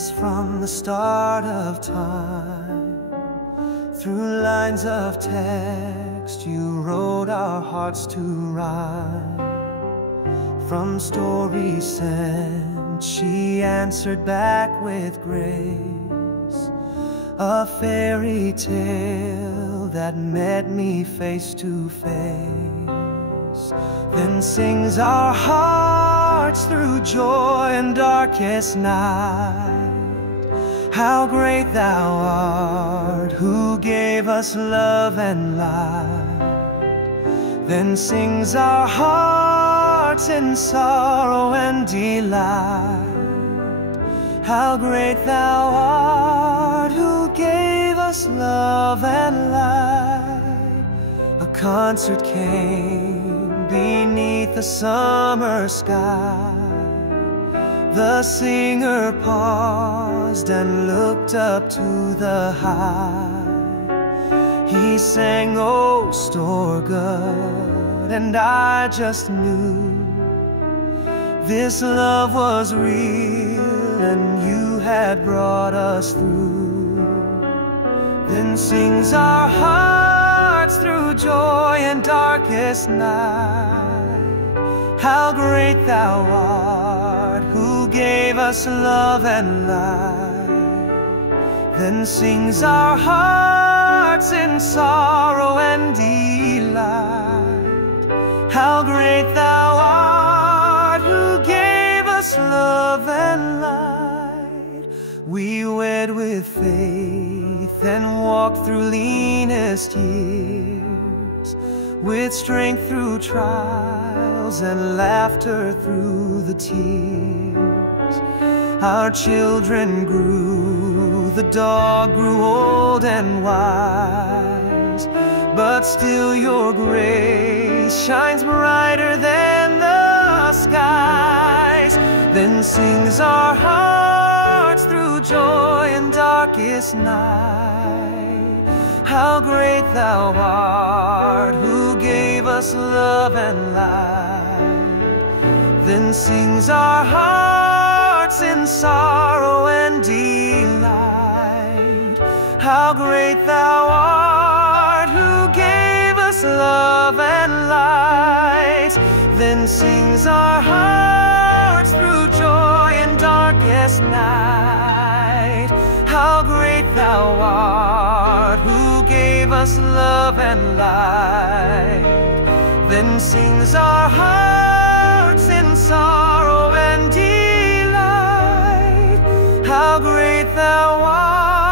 us from the start of time. Through lines of text you wrote our hearts to rhyme. From stories sent she answered back with grace, a fairy tale that met me face to face. Then sings our hearts through joy and darkest night, how great thou art, who gave us love and light. Then sings our hearts in sorrow and delight, how great thou art, who gave us love and light. A concert came beneath the summer sky. The singer paused and looked up to the high. He sang, "Oh, Storgud," and I just knew this love was real and you had brought us through. Then sings our hearts through joy and darkest night, how great thou art, who gave us love and light. Then sings our hearts in sorrow and delight, how great thou art, who gave us love and light. We wed with faith and walked through leanest years, with strength through trials and laughter through the tears. Our children grew, the dog grew old and wise, but still your grace shines brighter than the skies. Then sings our hearts through joy and darkest night, how great thou art, who gave us love and light. Then sings our hearts in sorrow and delight, how great thou art, who gave us love and light. Then sings our hearts through joy and darkest night, how great thou art, who gave us love and light. Then sings our hearts in sorrow and delight, how great thou art.